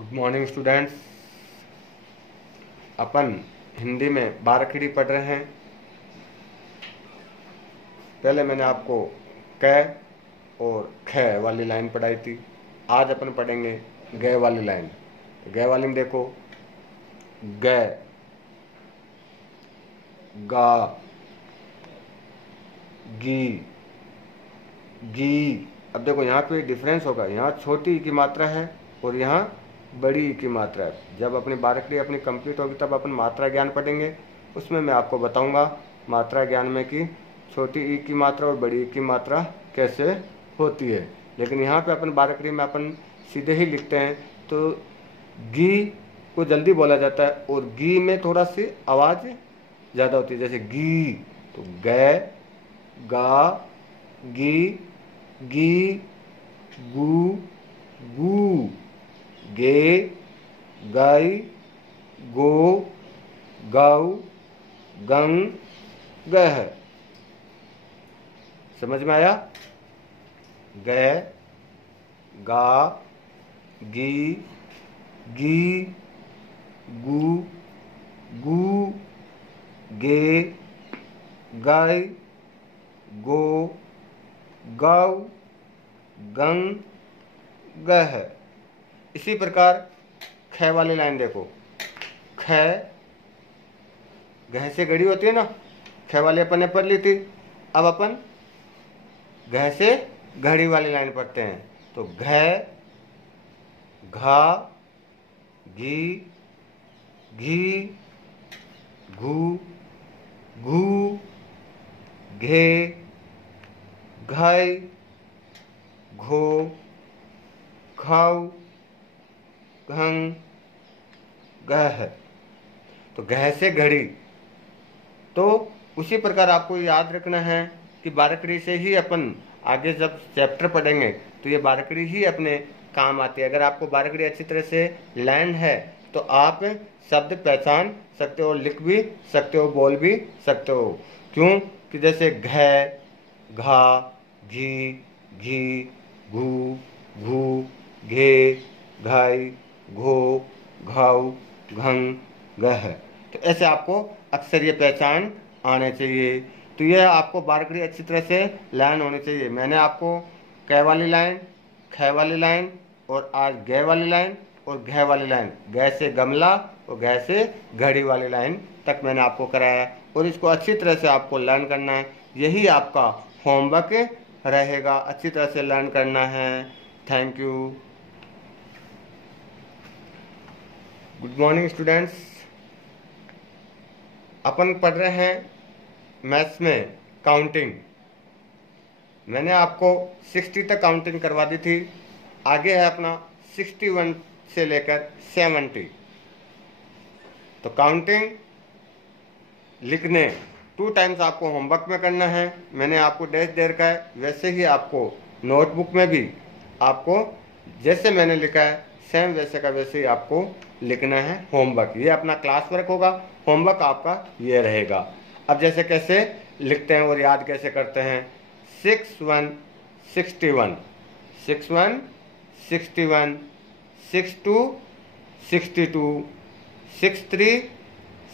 Good morning students. अपन हिंदी में बारहखड़ी पढ़ रहे हैं। पहले मैंने आपको क और ख वाली लाइन पढ़ाई थी। आज अपन पढ़ेंगे ग वाली लाइन। तो ग वाली में देखो, ग, गा, गी, गी। अब देखो यहाँ पे डिफरेंस होगा, यहाँ छोटी की मात्रा है और यहाँ बड़ी की मात्रा है। जब अपनी बारहखड़ी अपनी कंप्लीट होगी तब अपन मात्रा ज्ञान पढ़ेंगे। उसमें मैं आपको बताऊंगा मात्रा ज्ञान में कि छोटी ई की मात्रा और बड़ी ई की मात्रा कैसे होती है। लेकिन यहाँ पे अपन बारहखड़ी में अपन सीधे ही लिखते हैं, तो गी को जल्दी बोला जाता है और गी में थोड़ा सी आवाज़ ज़्यादा होती है। जैसे गी, तो ग, गा, गी, गी, गू, गू, गे, गाई, गो, गाऊ, गंग, गह। समझ में आया? ग, गा, गी, गी, गू, गू, गे, गाय, गो, गाव, गंग, गह। इसी प्रकार ख वाली लाइन देखो, ख गह से गड़ी होती है ना, ख वाली अपन ने पढ़ ली थी। अब अपन घ से घड़ी वाली लाइन पढ़ते हैं। तो घ, घा, घी, घी, घू, घू, घे, घाई, घो, घाव, घंग, गह। तो गह से घड़ी। तो उसी प्रकार आपको याद रखना है कि बारहखड़ी से ही अपन आगे जब चैप्टर पढ़ेंगे तो ये बारहखड़ी ही अपने काम आती है। अगर आपको बारहखड़ी अच्छी तरह से लर्न है तो आप शब्द पहचान सकते हो, लिख भी सकते हो, बोल भी सकते हो। क्यों कि जैसे घ, घा, घी, घी, घू, घू, घे, घाई, घो, घाव, घंग, गह। तो ऐसे आपको अक्सर ये पहचान आने चाहिए। तो यह आपको बारहखड़ी अच्छी तरह से लर्न होनी चाहिए। मैंने आपको क वाली लाइन, ख वाली लाइन और आज ग वाली लाइन और घ वाली लाइन, ग से गमला और घ से घड़ी वाली लाइन तक मैंने आपको कराया और इसको अच्छी तरह से आपको लर्न करना है। यही आपका होमवर्क रहेगा, अच्छी तरह से लर्न करना है। Thank you. Good morning students. अपन पढ़ रहे हैं मैथ्स में काउंटिंग। मैंने आपको 60 तक काउंटिंग करवा दी थी। आगे है अपना 61 से लेकर 70। तो काउंटिंग लिखने 2 टाइम्स आपको होमवर्क में करना है। मैंने आपको डैश दे रखा है, वैसे ही आपको नोटबुक में भी आपको जैसे मैंने लिखा है सेम वैसे का वैसे ही आपको लिखना है होमवर्क। ये अपना क्लास वर्क होगा, होमवर्क आपका ये रहेगा। अब जैसे कैसे लिखते हैं और याद कैसे करते हैं। 6 1 61, 6 1 61, 6 2 62, 6 3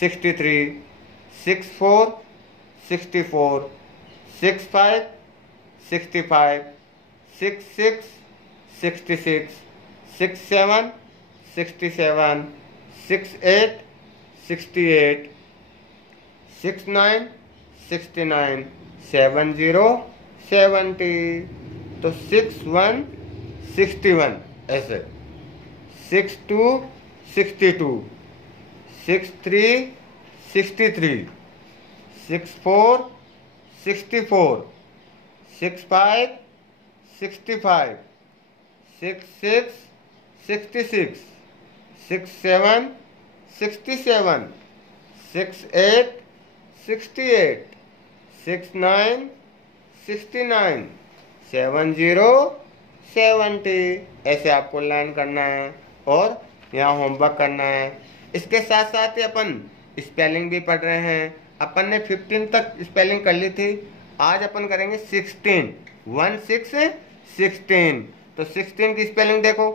63, 6 4 64, 6 5 65, 6 6 66, 6 7 67, 6 8 68, 6 9 69, 7 0 70। तो 6 1 61 ऐसे, 6 2 62, 6 3 63, 6 4 64, 6 5 65, 6 6 66, 6 7 67, 6 8 68, 6 9 69, 7 0 70। ऐसे आपको लर्न करना है और यहाँ होमवर्क करना है। इसके साथ साथ ही अपन स्पेलिंग भी पढ़ रहे हैं। अपन ने 15 तक स्पेलिंग कर ली थी, आज अपन करेंगे 16, 1 6 16। तो 16 की स्पेलिंग देखो,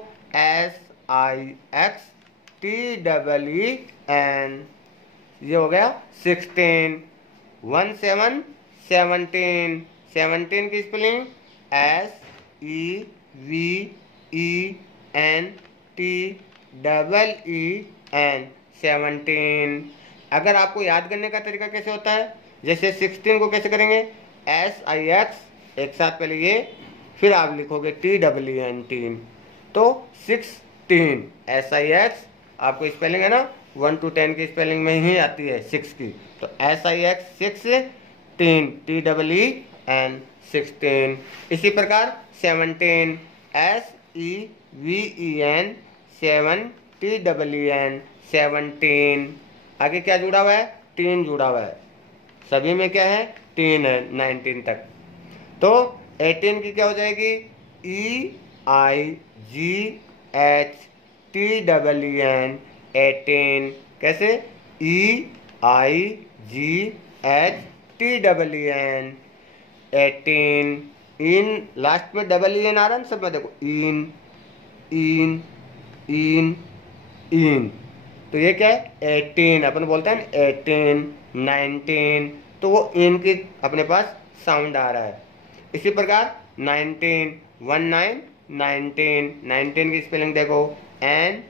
SIXTEEN, ये हो गया 16। 17 17, 17 की स्पेलिंग SEVENTEEN, 17। अगर आपको याद करने का तरीका कैसे होता है, जैसे 16 को कैसे करेंगे, SIX, एक साथ पहले ये, फिर आप लिखोगे TEEN, टीन, तो 16 SIX, आपको स्पेलिंग है ना 1 to 10 की स्पेलिंग में ही आती है 6 की, तो SIX 16, TEEN 16। इसी प्रकार 17 SEVEN 7, TEEN 17। आगे क्या जुड़ा हुआ है, टीन जुड़ा हुआ है, सभी में क्या है, टीन है 19 तक। तो 18 की क्या हो जाएगी, EIGHTEEN, 18। कैसे, EIGHTEEN, 18। इन लास्ट में डबल EN आ रहा है ना सब में, देखो इन इन इन इन, तो ये क्या है 18, अपन बोलते हैं 18, 19, तो वो इन की अपने पास साउंड आ रहा है। इसी प्रकार 19, 19, 19, 19 की स्पेलिंग देखो NINETEEN,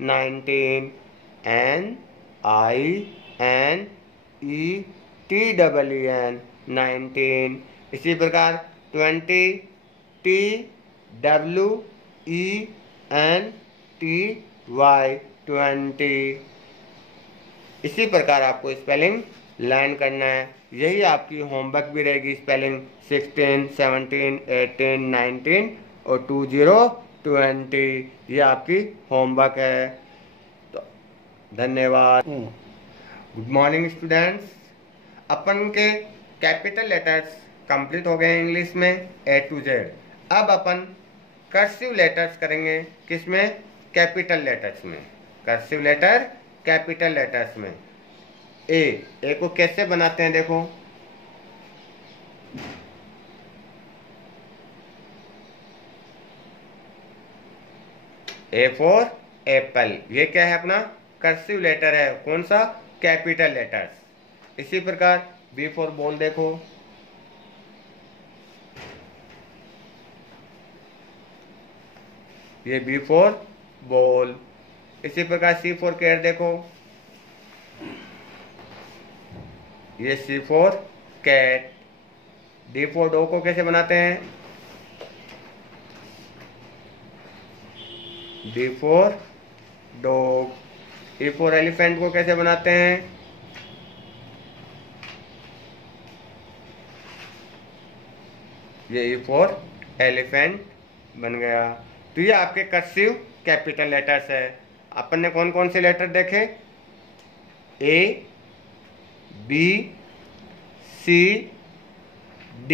19, NINETEEN, 19। इसी प्रकार 20, TWENTY, 20। इसी प्रकार आपको स्पेलिंग लर्न करना है, यही आपकी होमवर्क भी रहेगी। स्पेलिंग 16, 17, 18, 19 और 20, ये आपकी होमवर्क है। तो धन्यवाद। गुड मॉर्निंग स्टूडेंट्स, अपन के कैपिटल लेटर्स कंप्लीट हो गए इंग्लिश में A to Z। अब अपन कर्सिव लेटर्स करेंगे, किसमें, कैपिटल लेटर्स में। कर्सिव लेटर कैपिटल लेटर्स में। ए को कैसे बनाते हैं, देखो A फॉर एप्पल, ये क्या है अपना कर्सिव लेटर है, कौन सा, कैपिटल लेटर्स। इसी प्रकार B फॉर बॉल, देखो ये B फॉर बॉल। इसी प्रकार C फॉर कैट, देखो ये C for cat. D for dog को कैसे बनाते हैं, D for dog. E for elephant को कैसे बनाते हैं, ये E फॉर एलिफेंट बन गया। तो ये आपके कर्सिव कैपिटल लेटर्स है। अपन ने कौन कौन से लेटर देखे, A, B, C, D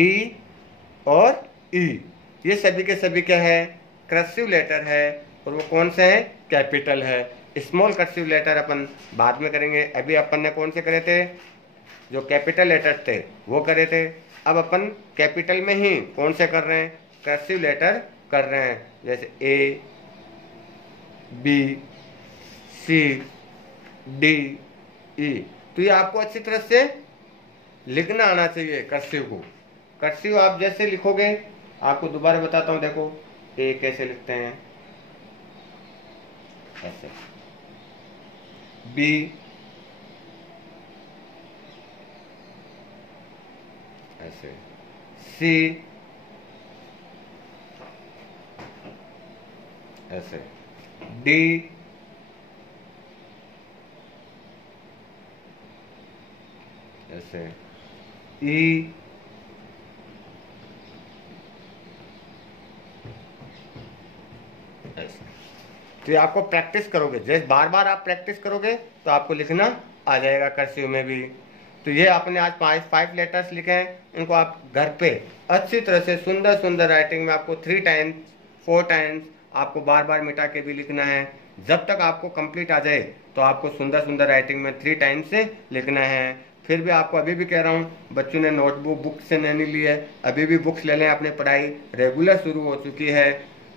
और E, ये सभी के सभी क्या है, कर्सिव लेटर है, और वो कौन से हैं, कैपिटल है। स्मॉल कर्सिव लेटर अपन बाद में करेंगे, अभी अपन ने कौन से करे थे, जो कैपिटल लेटर थे वो करे थे। अब अपन कैपिटल में ही कौन से कर रहे हैं, कर्सिव लेटर कर रहे हैं, जैसे A, B, C, D, E। तो ये आपको अच्छी तरह से लिखना आना चाहिए कर्सिव को। कर्सिव आप जैसे लिखोगे, आपको दोबारा बताता हूं, देखो A कैसे लिखते हैं, ऐसे, B, ऐसे, C, ऐसे, D, ऐसे, E, ऐसे। तो ये आपको प्रैक्टिस करोगे, जैसे बार बार आप प्रैक्टिस करोगे तो आपको लिखना आ जाएगा कर्सिव में भी। तो ये आपने आज 5 लेटर्स लिखे हैं, इनको आप घर पे अच्छी तरह से सुंदर सुंदर राइटिंग में आपको 3 टाइम्स 4 टाइम्स आपको बार बार मिटा के भी लिखना है। जब तक आपको कंप्लीट आ जाए तो आपको सुंदर सुंदर राइटिंग में 3 टाइम्स से लिखना है। फिर भी आपको अभी भी कह रहा हूँ, बच्चों ने नोटबुक बुक से नहीं ली है, अभी भी बुक्स ले लें, अपनी पढ़ाई रेगुलर शुरू हो चुकी है।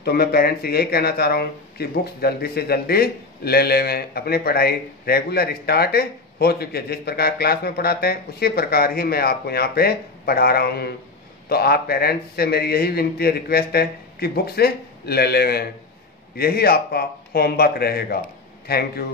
तो मैं पेरेंट्स से यही कहना चाह रहा हूँ कि बुक्स जल्दी से जल्दी ले लें, अपनी पढ़ाई रेगुलर स्टार्ट हो चुकी है। जिस प्रकार क्लास में पढ़ाते हैं उसी प्रकार ही मैं आपको यहाँ पे पढ़ा रहा हूँ। तो आप पेरेंट्स से मेरी यही विनती है, रिक्वेस्ट है कि बुक्स ले लें, यही आपका होमवर्क रहेगा। Thank you.